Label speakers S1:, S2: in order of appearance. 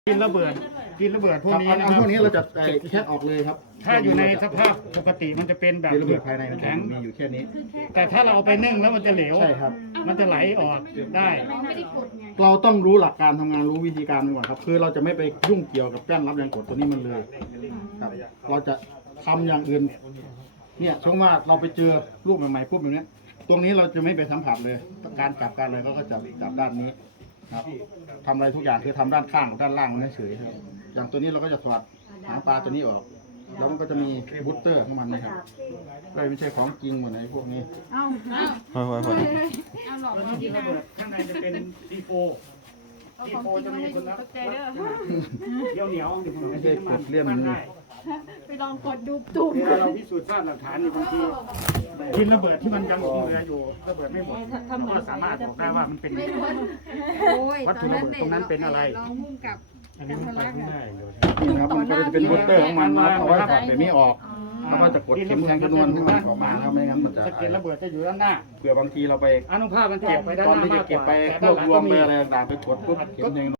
S1: กินระเบิดพวกนี้นะค
S2: พ
S1: รับ
S2: วกนี้เราจะแค่ออกเลยครับ
S1: ถ้าอยู่ในสภาพปกติมันจะเป็นแบบ
S2: ระเบิดภายในมัน
S1: แข็ง
S2: มีอยู่แค่นี้
S1: แต่ถ้าเราเอาไปนึ่งแล้วมันจะเหลว
S2: ใช่ครับ
S1: มันจะไหลออกได้
S2: เราต้องรู้หลักการทำงานรู้วิธีการมันก่อนครับคือเราจะไม่ไปยุ่งเกี่ยวกับแป้นรับแรงกดตัวนี้มันเลยครับเราจะทำอย่างอื่นเนี่ยช่วงว่าเราไปเจอรูปใหม่ๆปุ๊บแบบนี้ตรงนี้เราจะไม่ไปสัมผัสเลยการจับการอะไรก็จะจับด้านนี้ครับทำอะไรทุกอย่างคือทำด้านข้างด้านล่างมันเฉยๆครับอย่างตัวนี้เราก็จะถอดหางปลาตัวนี้ออกแล้วมันก็จะมีบูสเตอร์ของมันนะครับก็ไม่ใช่ของจริงเหมือนไอ้พวกนี้
S1: แล้วที่ระเบิดข้างในจะเป็นซีโฟจะมีคนละเหนียวๆอยู่
S2: ไม่ใช่กดเลี่ยนมือ
S3: ไปลองกดดูตุ่ม
S1: เวลาเราพิสูจน์ทราบหลักฐานบางทีกินระเบิดที่มันยังหลงเหลืออยู่ระเบิดไม่หมดก็สามารถบอกได้ว่ามันเป็นวัตถุระเบิดตรงนั้นเป็นอะไร
S3: ลองมุ่งกับ
S1: อันนี้มันไปข้างหน้าอยู่
S2: นี่ครับมันก็จะเป็นบูสเตอร์ของมันนะเอาไว้ถอดแบบนี้ออกแล้วก็จะกดเข็มแทงจำนวนให้มันออกมาแล้วไม่งั้นมันจะ
S1: สะเก็ดระเบิดจะอยู่ด้านหน้า
S2: เผื่อบางทีเราไป
S1: อนุภาพมันเก็บไปด้าน
S2: ตอน
S1: หน้า
S2: ที่จะ
S1: มากก
S2: เก็บ
S1: ว่า
S2: ไป
S1: แต่
S2: ร
S1: ด้า
S2: วน บ
S1: หลัง
S2: รว
S1: ก็
S2: ม
S1: มี
S2: ไปอะไรต่างๆไปกดปุ๊บเข็มแทง